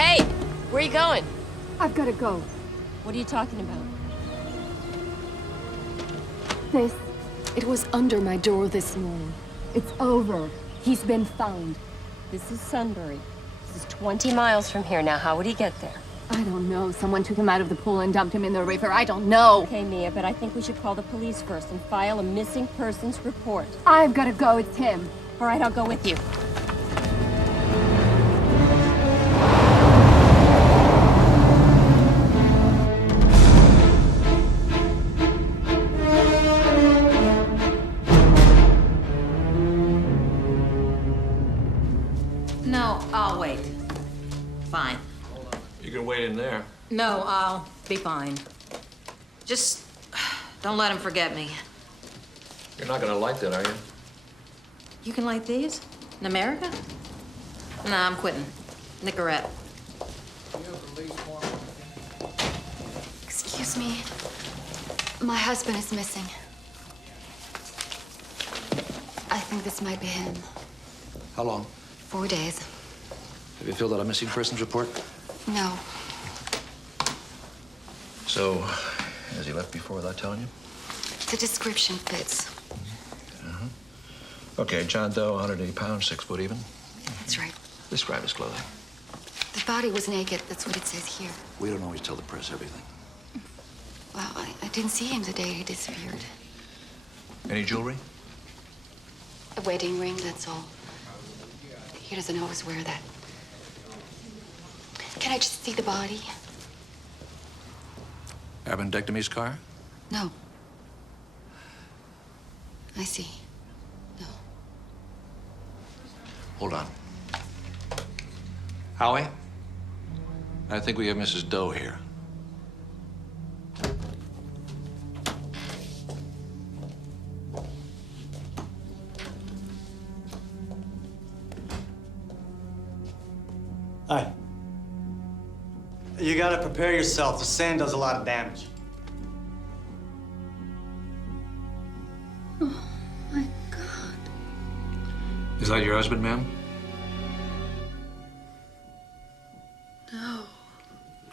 Hey, where are you going? I've got to go. What are you talking about? This, it was under my door this morning. It's over. He's been found. This is Sunbury. This is 20 miles from here now. How would he get there? I don't know. Someone took him out of the pool and dumped him in the river. I don't know. Okay, Mia, but I think we should call the police first and file a missing persons report. I've got to go. It's him. All right, I'll go with you. No, I'll wait. Fine. You can wait in there. No, I'll be fine. Just don't let him forget me. You're not gonna like that, are you? You can light these? In America? Nah, I'm quitting. Nicorette. Excuse me. My husband is missing. I think this might be him. How long? 4 days. Have you filled out a missing persons report? No. So, has he left before without telling you? The description fits. Okay, John Doe, 180 pounds, 6 foot even. That's right. Describe his clothing. The body was naked. That's what it says here. We don't always tell the press everything. Well, I didn't see him the day he disappeared. Any jewelry? A wedding ring, that's all. He doesn't always wear that. Can I just see the body? Appendectomy scar? No. I see. No. Hold on. Howie? I think we have Mrs. Doe here. Hi. You gotta prepare yourself. The sand does a lot of damage. Oh, my God. Is that your husband, ma'am? No.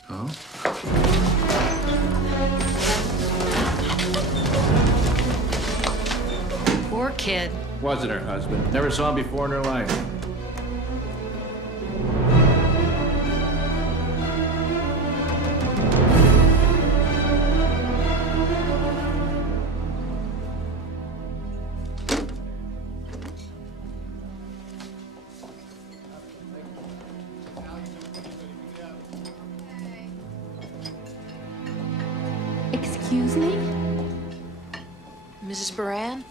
Oh? Poor kid. Wasn't her husband. Never saw him before in her life. Excuse me? Mrs. Baran,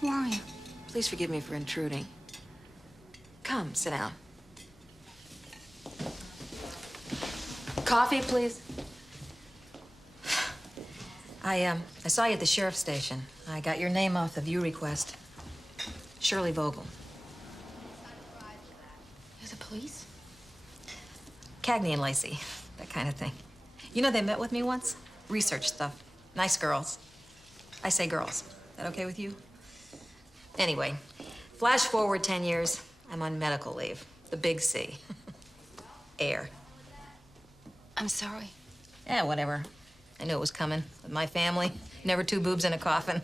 Who are you? please forgive me for intruding. Come, sit down. Coffee, please. I saw you at the sheriff's station. I got your name off the view request. Shirley Vogel. You're the police? Cagney and Lacey, that kind of thing. You know, they met with me once. Research stuff. Nice girls. I say girls. That okay with you? Anyway, flash forward 10 years. I'm on medical leave. The big C. Air. I'm sorry. Yeah, whatever. I knew it was coming. With my family, never two boobs in a coffin.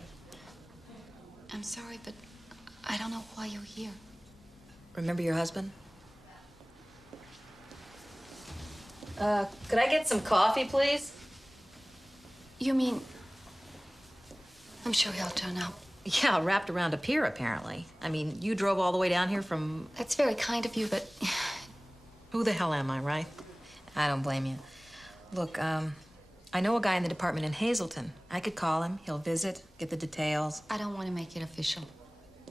I'm sorry, but I don't know why you're here. Remember your husband? Could I get some coffee, please? You mean... I'm sure he'll turn up. Yeah, wrapped around a pier, apparently. I mean, you drove all the way down here from... That's very kind of you, but... Who the hell am I, right? I don't blame you. Look, I know a guy in the department in Hazleton. I could call him, he'll visit, get the details. I don't want to make it official.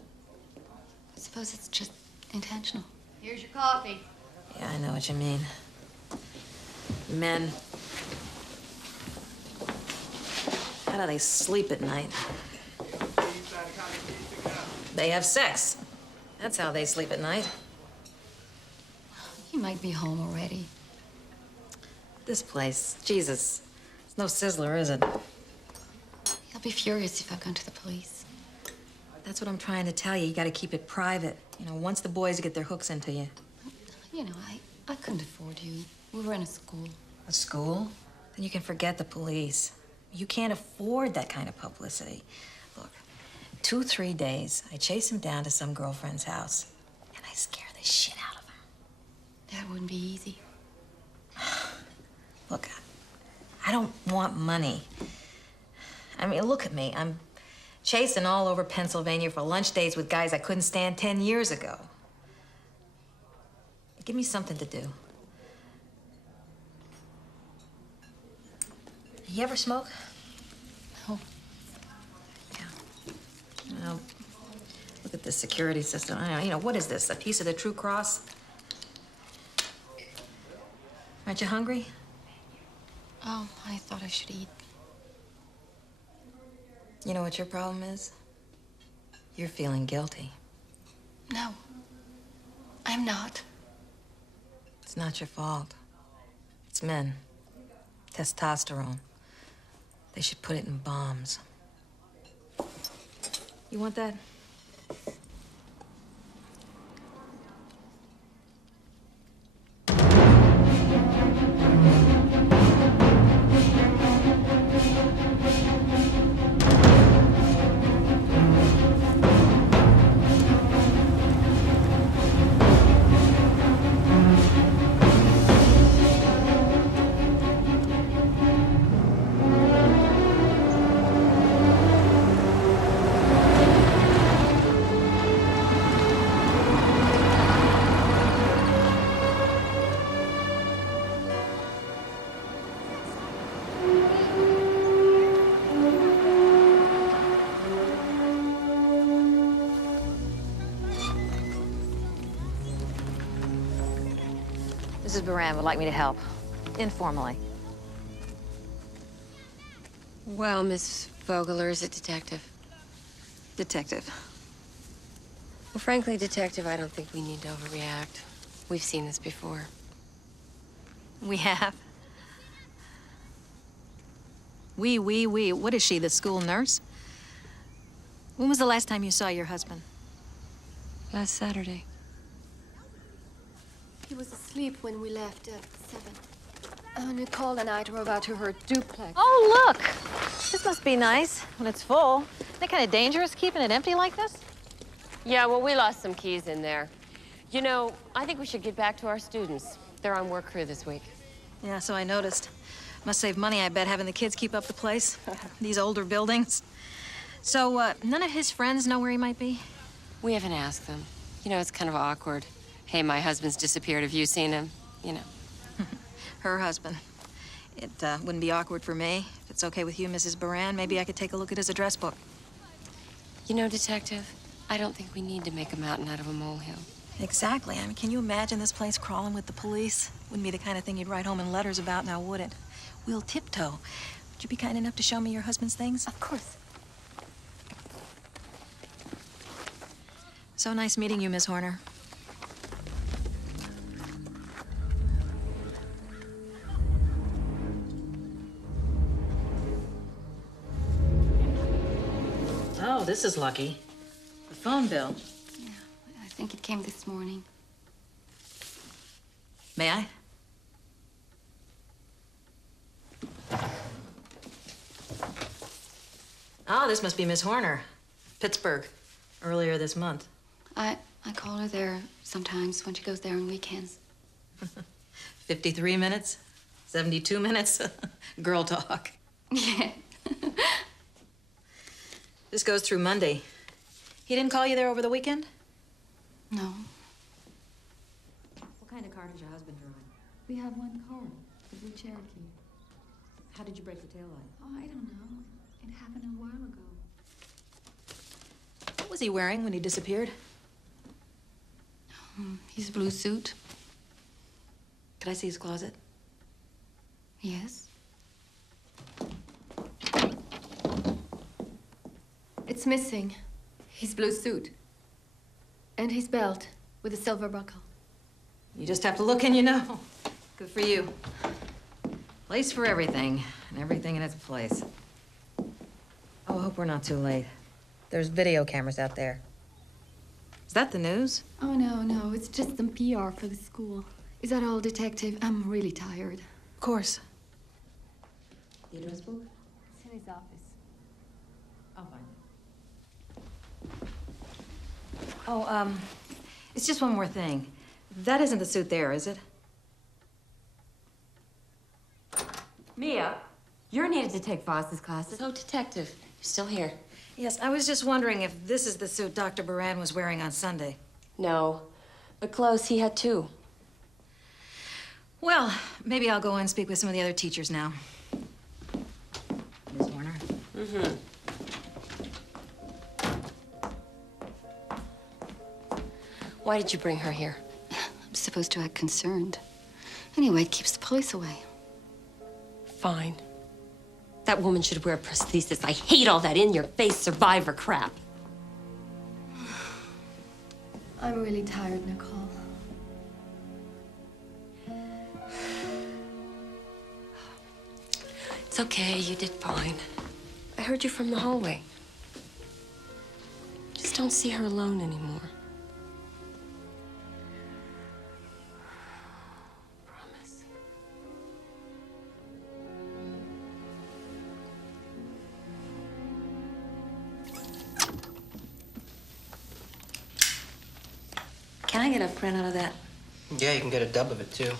I suppose it's just intentional. Here's your coffee. Yeah, I know what you mean. Men. How do they sleep at night? They have sex. That's how they sleep at night. He might be home already. This place, Jesus. It's no sizzler, is it? He'll be furious if I've gone to the police. That's what I'm trying to tell you. You gotta keep it private. You know, once the boys get their hooks into you. You know, I couldn't afford you. We were in a school. A school? Then you can forget the police. You can't afford that kind of publicity. Look, 2-3 days, I chase him down to some girlfriend's house, and I scare the shit out of him. That wouldn't be easy. Look, I don't want money. I mean, look at me. I'm chasing all over Pennsylvania for lunch dates with guys I couldn't stand 10 years ago. Give me something to do. You ever smoke? No. Yeah. Well, look at this security system. I don't know, what is this? A piece of the True Cross? Aren't you hungry? Oh, I thought I should eat. You know what your problem is? You're feeling guilty. No. I'm not. It's not your fault. It's men. Testosterone. They should put it in bombs. You want that? Mrs. Baran would like me to help, informally. Well, Miss Vogler is a detective. Detective. Well, frankly, Detective, I don't think we need to overreact. We've seen this before. We have. We. What is she, the school nurse? When was the last time you saw your husband? Last Saturday. He was asleep when we left at 7. Nicole and I drove out to her duplex. Oh, look! This must be nice when it's full. Isn't it kind of dangerous keeping it empty like this? Yeah, well, we lost some keys in there. You know, I think we should get back to our students. They're on work crew this week. Yeah, so I noticed. Must save money, I bet, having the kids keep up the place. These older buildings. So, none of his friends know where he might be? We haven't asked them. You know, it's kind of awkward. Hey, my husband's disappeared. Have you seen him? You know. Her husband. It wouldn't be awkward for me. If it's okay with you, Mrs. Baran, maybe I could take a look at his address book. You know, Detective, I don't think we need to make a mountain out of a molehill. Exactly. I mean, can you imagine this place crawling with the police? Wouldn't be the kind of thing you'd write home in letters about, now would it? We'll tiptoe. Would you be kind enough to show me your husband's things? Of course. So nice meeting you, Miss Horner. Oh, this is lucky. The phone bill. Yeah, I think it came this morning. May I? Oh, this must be Miss Horner. Pittsburgh. Earlier this month. I call her there sometimes when she goes there on weekends. 53 minutes? 72 minutes? Girl talk. Yeah. This goes through Monday. He didn't call you there over the weekend? No. What kind of car does your husband drive? We have one car, the blue Cherokee. How did you break the taillight? Oh, I don't know. It happened a while ago. What was he wearing when he disappeared? His blue suit. Could I see his closet? Yes. It's missing. His blue suit. And his belt with a silver buckle. You just have to look and you know. Good for you. Place for everything, and everything in its place. Oh, I hope we're not too late. There's video cameras out there. Is that the news? Oh, no, it's just some PR for the school. Is that all, Detective? I'm really tired. Of course. The address book? It's in his office. I'll find it. Oh, it's just one more thing. That isn't the suit there, is it? Mia, you're needed to take Voss's classes. Oh, Detective, you're still here. Yes, I was just wondering if this is the suit Dr. Baran was wearing on Sunday. No, but close, he had two. Well, maybe I'll go and speak with some of the other teachers now. Ms. Warner? Mm-hmm. Why did you bring her here? I'm supposed to act concerned. Anyway, it keeps the police away. Fine. That woman should wear a prosthesis. I hate all that in-your-face survivor crap. I'm really tired, Nicole. It's okay, you did fine. I heard you from the hallway. Just don't see her alone anymore. Promise. Can I get a print out of that? Yeah, you can get a dub of it, too.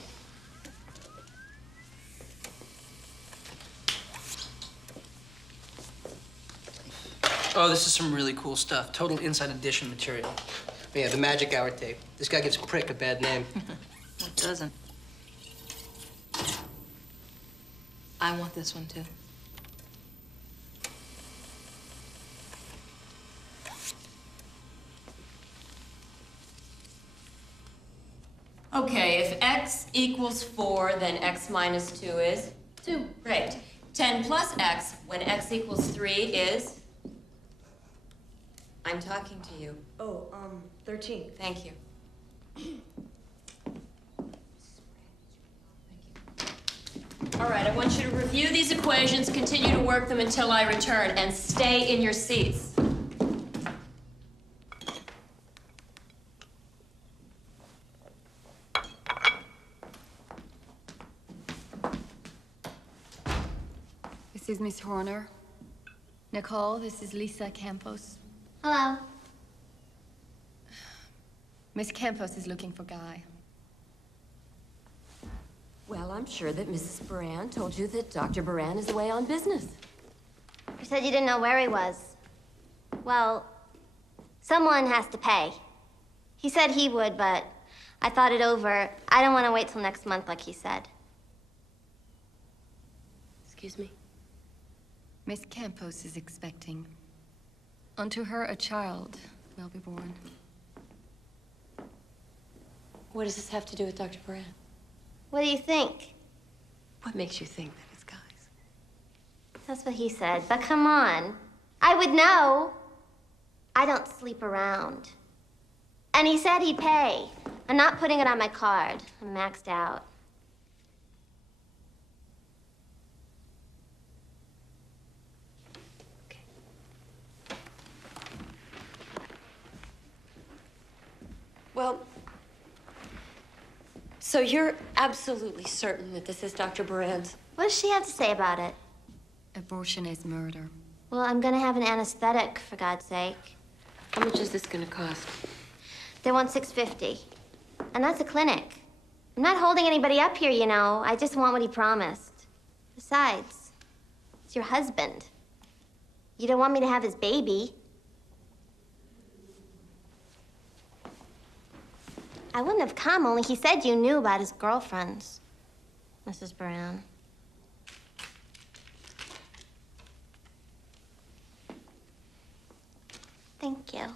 Oh, this is some really cool stuff. Total inside edition material. Yeah, the magic hour tape. This guy gives Prick a bad name. What doesn't? I want this one, too. Okay, if x equals 4, then x minus 2 is? 2. Great. 10 plus x when x equals 3 is? I'm talking to you. Oh, 13. Thank you. All right, I want you to review these equations, continue to work them until I return, and stay in your seats. This is Miss Horner. Nicole, this is Lisa Campos. Hello. Miss Campos is looking for Guy. Well, I'm sure that Mrs. Baran told you that Dr. Baran is away on business. You said you didn't know where he was. Well, someone has to pay. He said he would, but I thought it over. I don't want to wait till next month like he said. Excuse me? Miss Campos is expecting. Unto her a child will be born. What does this have to do with Dr. Baran? What do you think? What makes you think that it's Guy's? That's what he said, but come on. I would know. I don't sleep around. And he said he'd pay. I'm not putting it on my card. I'm maxed out. Well, so you're absolutely certain that this is Dr. Baran's? What does she have to say about it? Abortion is murder. Well, I'm gonna have an anesthetic, for God's sake. How much is this gonna cost? They want $650. And that's a clinic. I'm not holding anybody up here, you know. I just want what he promised. Besides, it's your husband. You don't want me to have his baby. I wouldn't have come, only he said you knew about his girlfriends, Mrs. Brown. Thank you.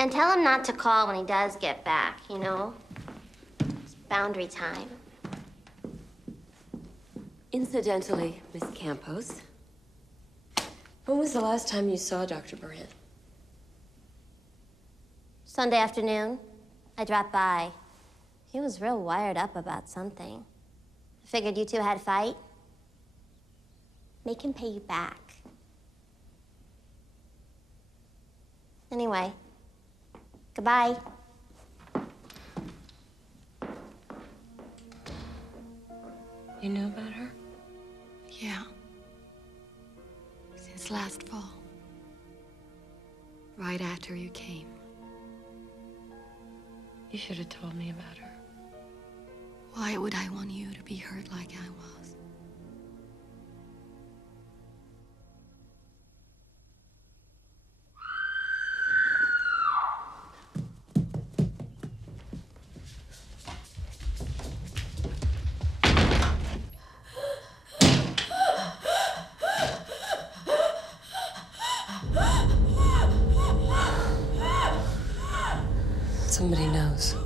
And tell him not to call when he does get back, you know? It's boundary time. Incidentally, Miss Campos, when was the last time you saw Dr. Baran? Sunday afternoon, I dropped by. He was real wired up about something. I figured you two had a fight. Make him pay you back. Anyway, goodbye. You knew about her? Yeah. Since last fall. Right after you came. You should have told me about her. Why would I want you to be hurt like I was? Somebody knows.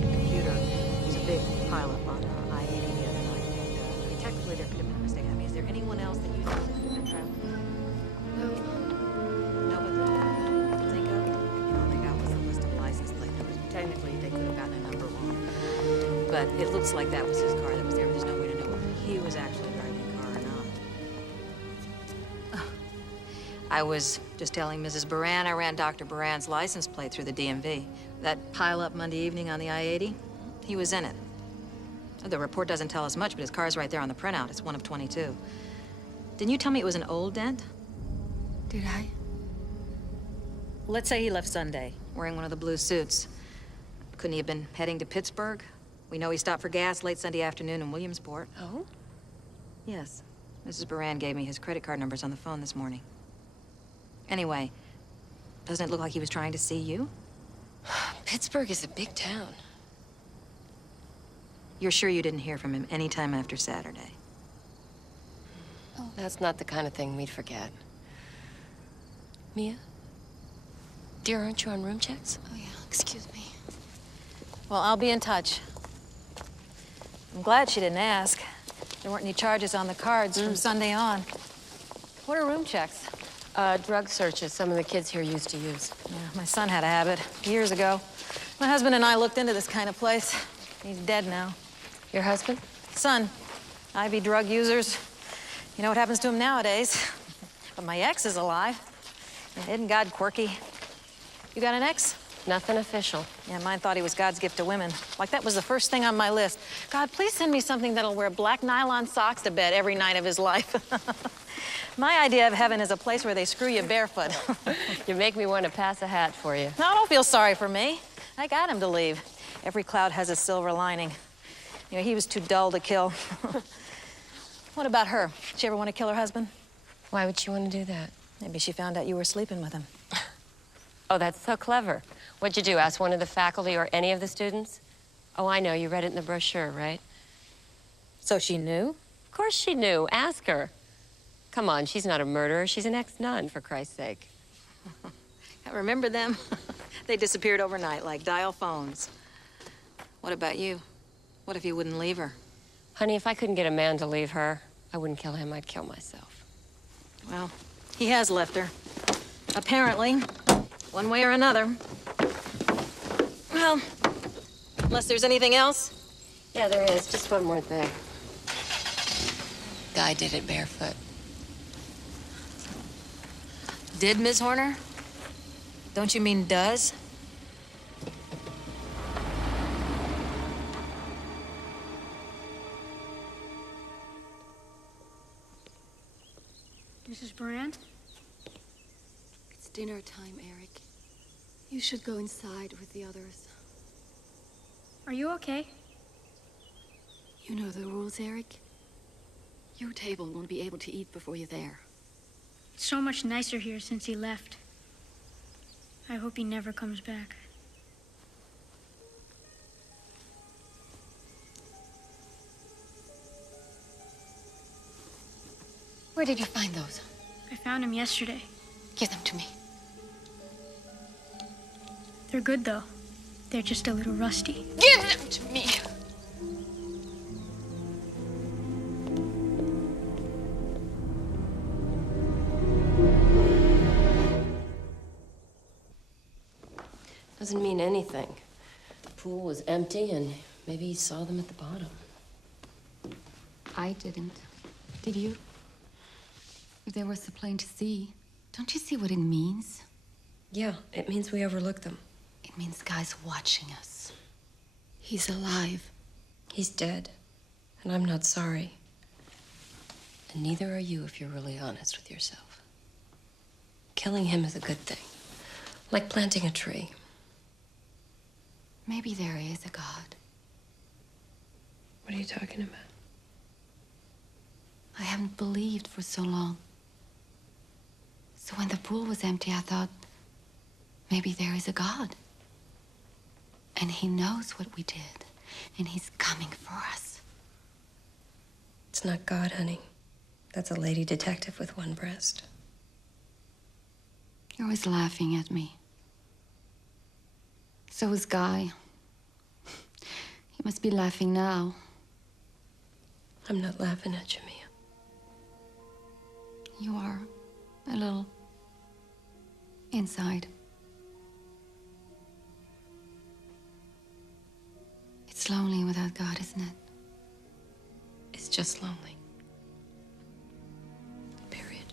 Computer. There's a big pileup on I-80 the other night. I mean, technically, there could have been a mistake. I mean, is there anyone else that you know could have been traveling? No. No, but think of, all they got was a list of license plate numbers. Technically, they could have gotten a number wrong. But it looks like that was his car that was there. There's no way to know whether he was actually driving the car or not. I was just telling Mrs. Baran I ran Dr. Baran's license plate through the DMV. That pile-up Monday evening on the I-80, he was in it. The report doesn't tell us much, but his car's right there on the printout. It's one of 22. Didn't you tell me it was an old dent? Did I? Let's say he left Sunday, wearing one of the blue suits. Couldn't he have been heading to Pittsburgh? We know he stopped for gas late Sunday afternoon in Williamsport. Oh? Yes. Mrs. Baran gave me his credit card numbers on the phone this morning. Anyway, doesn't it look like he was trying to see you? Pittsburgh is a big town. You're sure you didn't hear from him any time after Saturday? Oh, that's not the kind of thing we'd forget. Mia? Dear, aren't you on room checks? Oh, yeah. Excuse me. Well, I'll be in touch. I'm glad she didn't ask. There weren't any charges on the cards from Sunday on. What are room checks? Drug searches some of the kids here used to use. Yeah, my son had a habit years ago. My husband and I looked into this kind of place. He's dead now. Your husband? Son, IV drug users. You know what happens to him nowadays. But my ex is alive. Isn't God quirky? You got an ex? Nothing official. Yeah, mine thought he was God's gift to women. Like that was the first thing on my list. God, please send me something that'll wear black nylon socks to bed every night of his life. My idea of heaven is a place where they screw you barefoot. You make me want to pass a hat for you. No, don't feel sorry for me. I got him to leave. Every cloud has a silver lining. You know, he was too dull to kill. What about her? Did she ever want to kill her husband? Why would she want to do that? Maybe she found out you were sleeping with him. Oh, that's so clever. What'd you do, ask one of the faculty or any of the students? Oh, I know, you read it in the brochure, right? So she knew? Of course she knew. Ask her. Come on, she's not a murderer. She's an ex-nun, for Christ's sake. I remember them. They disappeared overnight like dial phones. What about you? What if you wouldn't leave her? Honey, if I couldn't get a man to leave her, I wouldn't kill him, I'd kill myself. Well, he has left her. Apparently. One way or another. Well, unless there's anything else. Yeah, there is. Just one more thing. Guy did it barefoot. Did, Ms. Horner? Don't you mean does? Mrs. Baran? It's dinner time, Eric. You should go inside with the others. Are you okay? You know the rules, Eric. Your table won't be able to eat before you're there. It's so much nicer here since he left. I hope he never comes back. Where did you find those? I found him yesterday. Give them to me. They're good, though. They're just a little rusty. Give them to me! Doesn't mean anything. The pool was empty, and maybe he saw them at the bottom. I didn't. Did you? If there was so plain to see, don't you see what it means? Yeah, it means we overlooked them. It means guys watching us. He's alive. He's dead, and I'm not sorry. And neither are you if you're really honest with yourself. Killing him is a good thing, like planting a tree. Maybe there is a God. What are you talking about? I haven't believed for so long. So when the pool was empty, I thought, maybe there is a God. And he knows what we did, and he's coming for us. It's not God, honey. That's a lady detective with one breast. You're always laughing at me. So is Guy. He must be laughing now. I'm not laughing at you, Mia. You are a little inside. It's lonely without God, isn't it? It's just lonely. Period.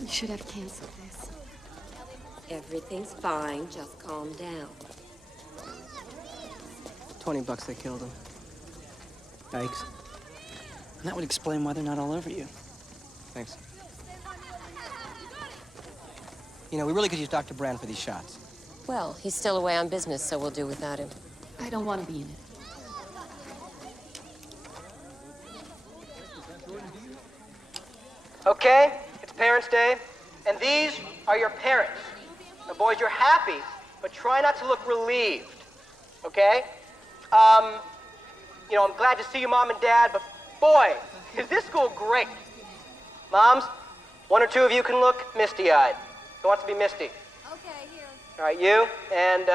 You should have canceled this. Everything's fine. Just calm down. $20 they killed him. Yikes. And that would explain why they're not all over you. Thanks. You know, we really could use Dr. Brand for these shots. Well, he's still away on business, so we'll do without him. I don't want to be in it. Okay, it's Parents' Day, and these are your parents. Now, boys, you're happy, but try not to look relieved, okay? You know, I'm glad to see you, Mom and Dad, but boy, is this school great. Moms, one or two of you can look misty-eyed. Who wants to be misty? Okay, here. All right, you and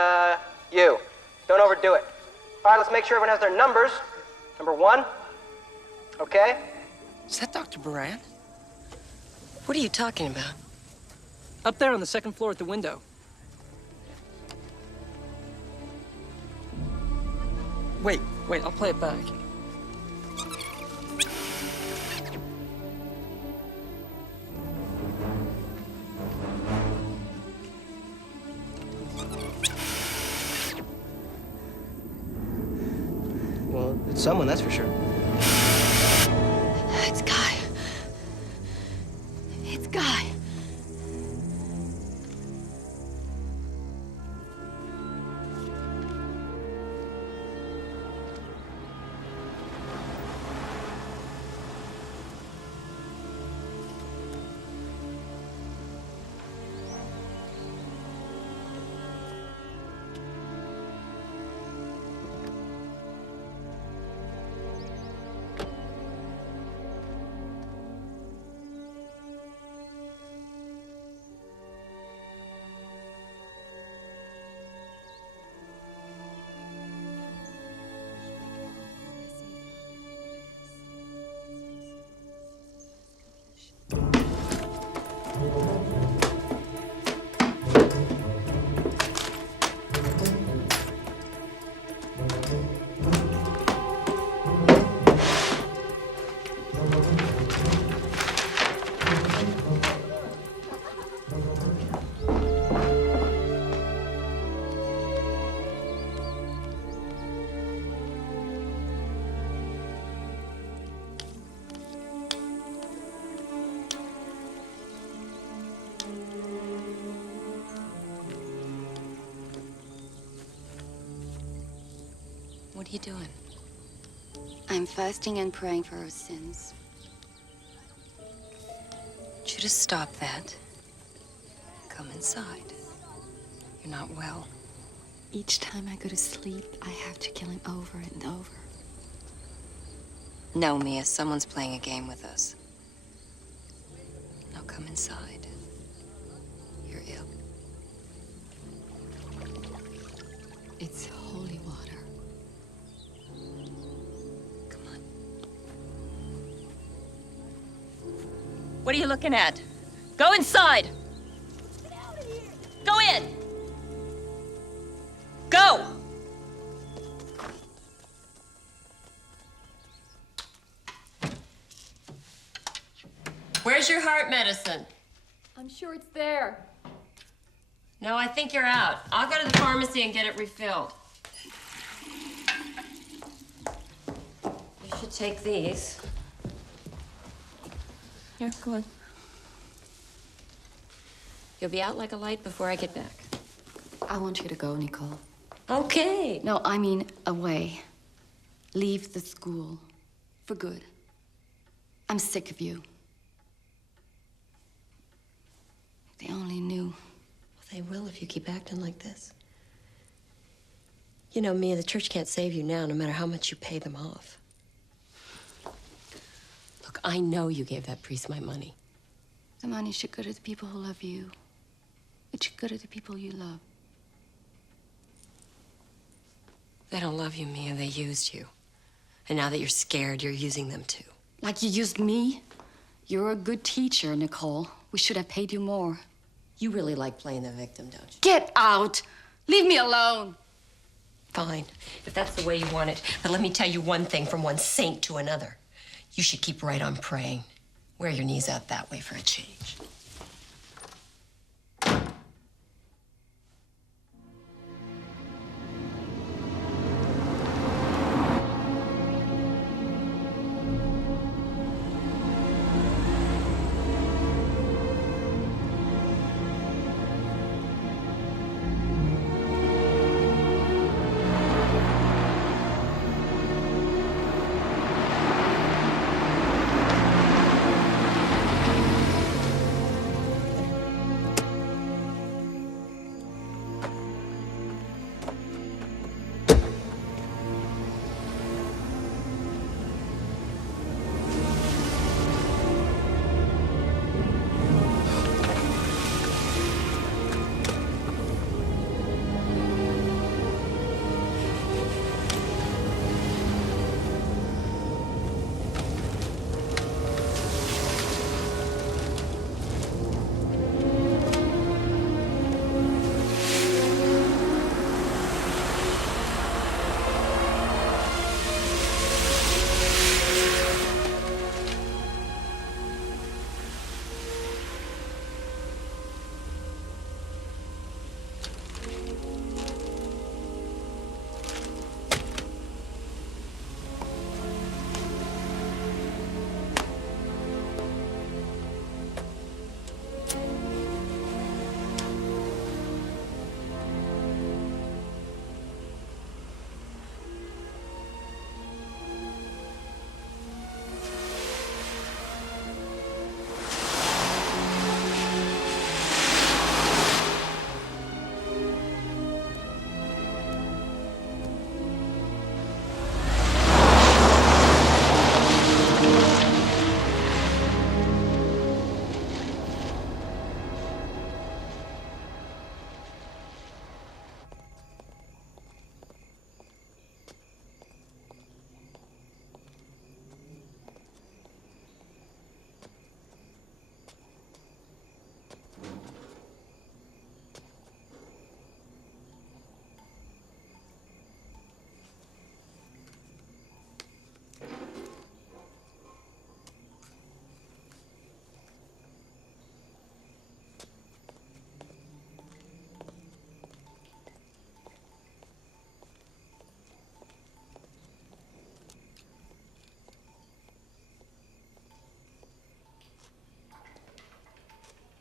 you. Don't overdo it. All right, let's make sure everyone has their numbers. Number 1. Okay? Is that Dr. Baran? What are you talking about? Up there on the second floor at the window. Wait, I'll play it back. Well, it's someone, that's for sure. It's Guy. It's Guy. What are you doing? I'm fasting and praying for her sins. Would you just stop that? Come inside. You're not well. Each time I go to sleep, I have to kill him over and over. No, Mia, someone's playing a game with us. Now come inside. You're ill. It's holy water. Come on. What are you looking at? Go inside! Go in! Go! Where's your heart medicine? I'm sure it's there. No, I think you're out. I'll go to the pharmacy and get it refilled. You should take these. Here, go on. You'll be out like a light before I get back. I want you to go, Nicole. Okay. No, I mean away. Leave the school. For good. I'm sick of you. If they only knew. Well, they will if you keep acting like this. You know, Mia, the church can't save you now, no matter how much you pay them off. Look, I know you gave that priest my money. The money should go to the people who love you. It should go to the people you love. They don't love you, Mia. They used you. And now that you're scared, you're using them too. Like you used me? You're a good teacher, Nicole. We should have paid you more. You really like playing the victim, don't you? Get out! Leave me alone! Fine, if that's the way you want it. But let me tell you one thing from one saint to another. You should keep right on praying. Wear your knees out that way for a change.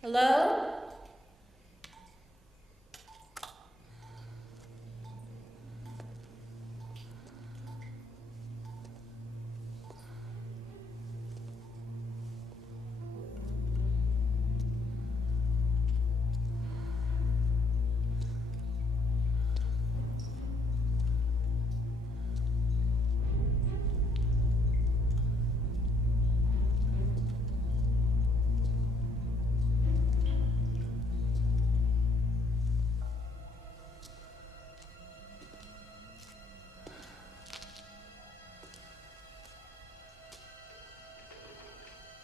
Hello?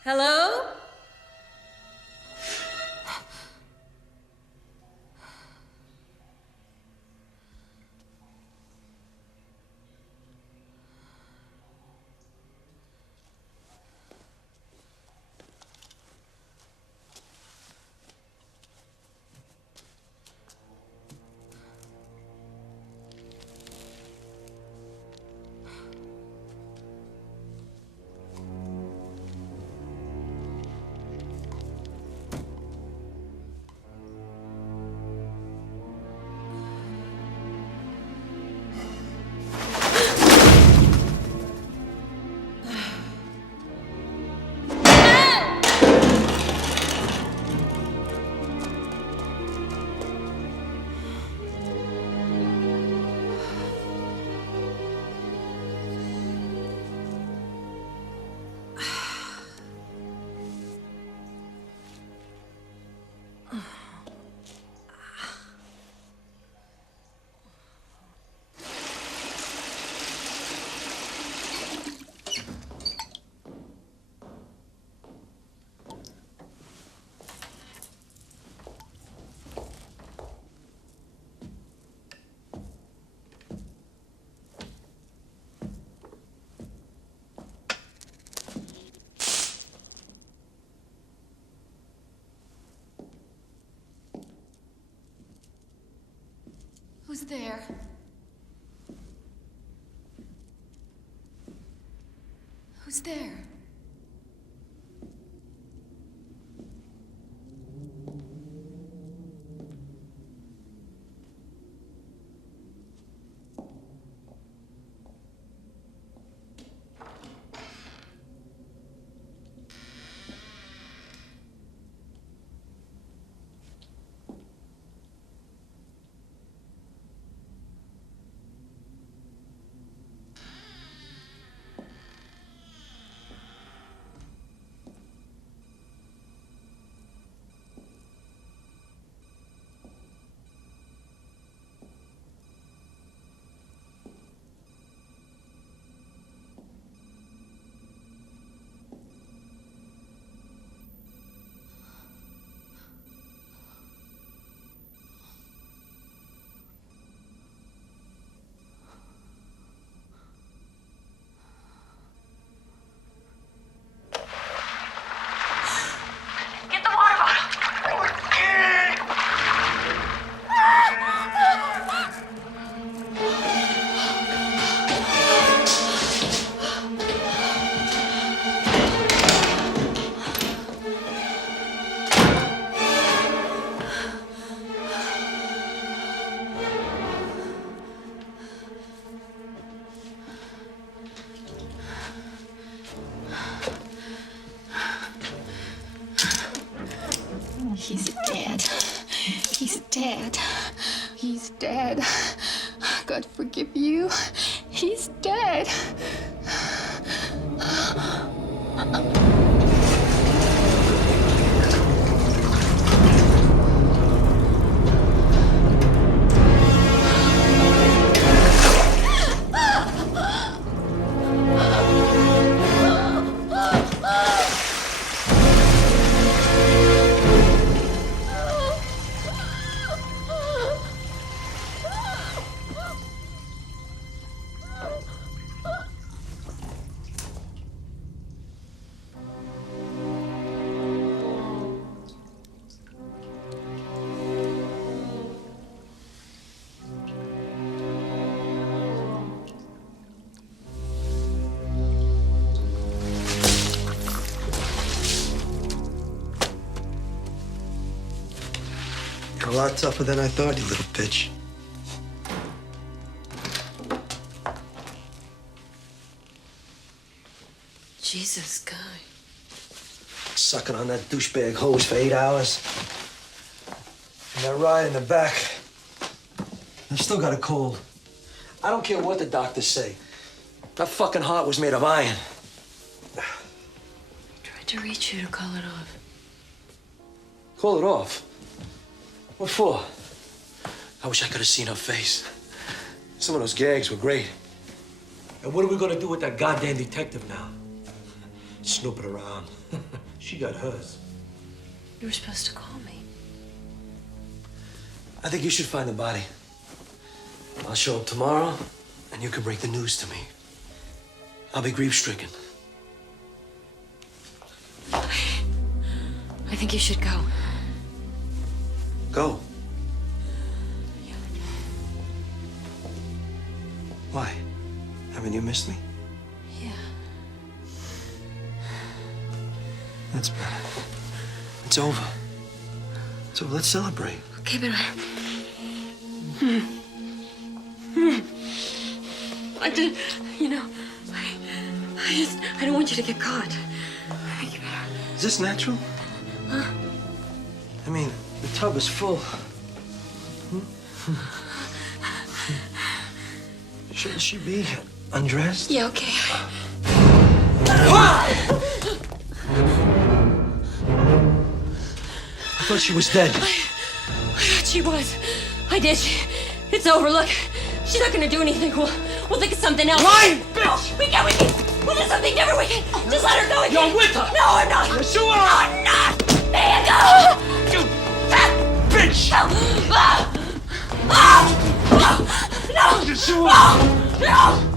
Hello? Who's there? Who's there? He's dead. He's dead. He's dead. God forgive you. He's dead. a lot tougher than I thought, you little bitch. Jesus, Guy. Sucking on that douchebag hose for 8 hours. And that ride in the back. I've still got a cold. I don't care what the doctors say. That fucking heart was made of iron. Tried to reach you to call it off. Call it off? What for? I wish I could have seen her face. Some of those gags were great. And what are we gonna do with that goddamn detective now? Snooping around. She got hers. You were supposed to call me. I think you should find the body. I'll show up tomorrow, and you can break the news to me. I'll be grief-stricken. I think you should go. Go? Why? Haven't you missed me? Yeah. That's better. It's over. So let's celebrate. Okay, but I did, you know, I don't want you to get caught. Is this natural? Huh? I mean, the tub is full. Shouldn't she be undressed? Yeah, okay. I thought she was dead. I thought she was. I did. It's over. Look, she's not gonna do anything. We'll think of something else. Lying bitch! We can. We'll do something different. We can. Just let her go. You're with her. No, I'm not. Yes, you are. No, I'm not. There you go. You bitch! No! Yes, you are. No!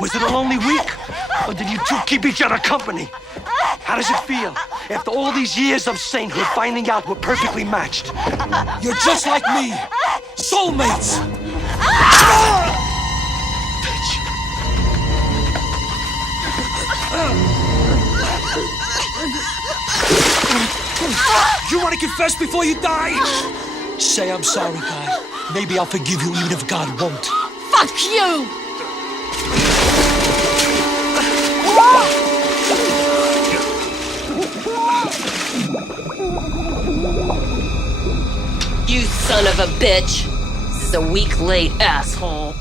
Was it a lonely week? Or did you two keep each other company? How does it feel, after all these years of sainthood, finding out we're perfectly matched? You're just like me. Soulmates! You want to confess before you die? Say I'm sorry, Guy. Maybe I'll forgive you even if God won't. Fuck you! You son of a bitch! This is a week late, asshole.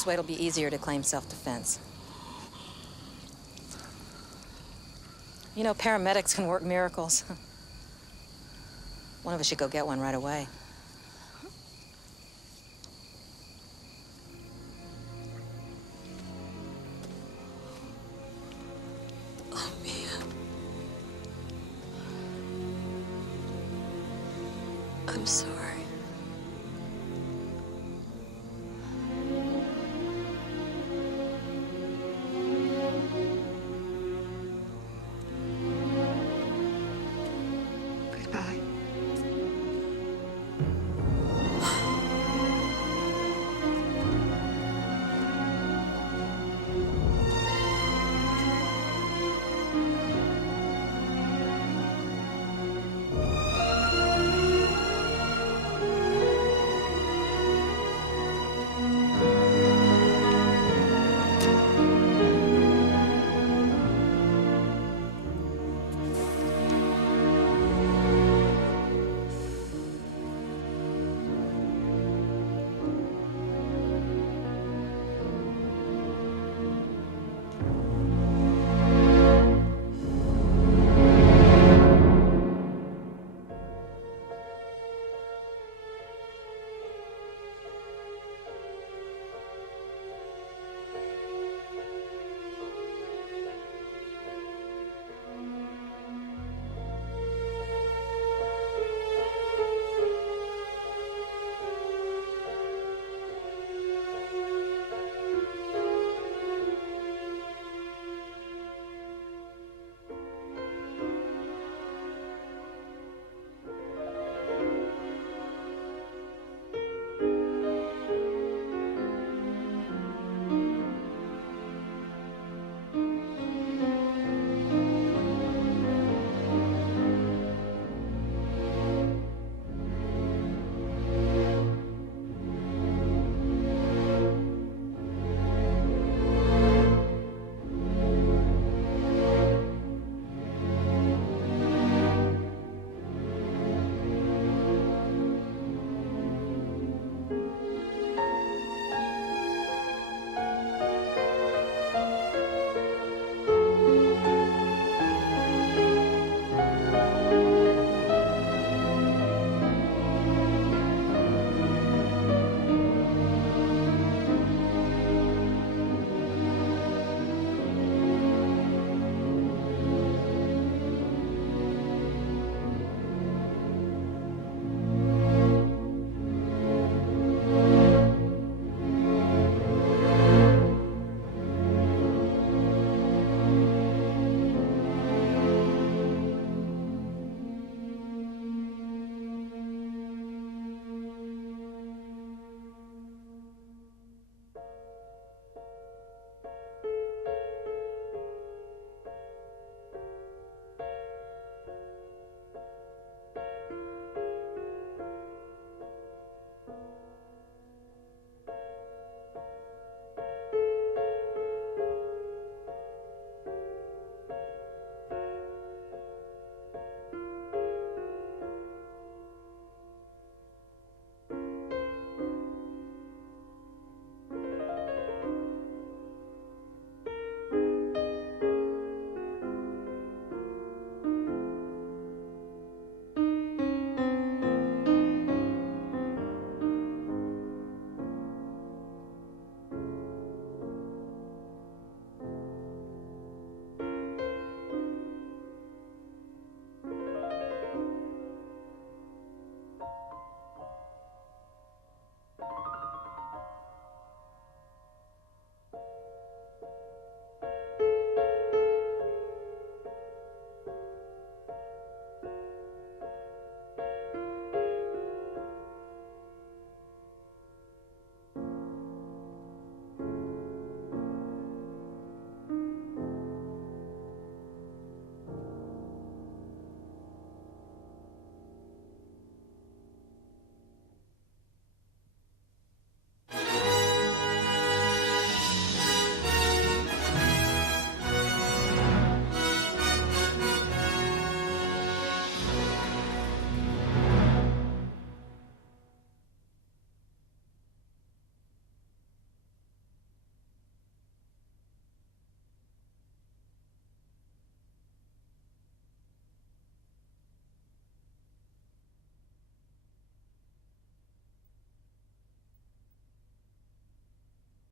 Just wait, it'll be easier to claim self-defense. You know, paramedics can work miracles. One of us should go get one right away. Oh, Mia. I'm sorry.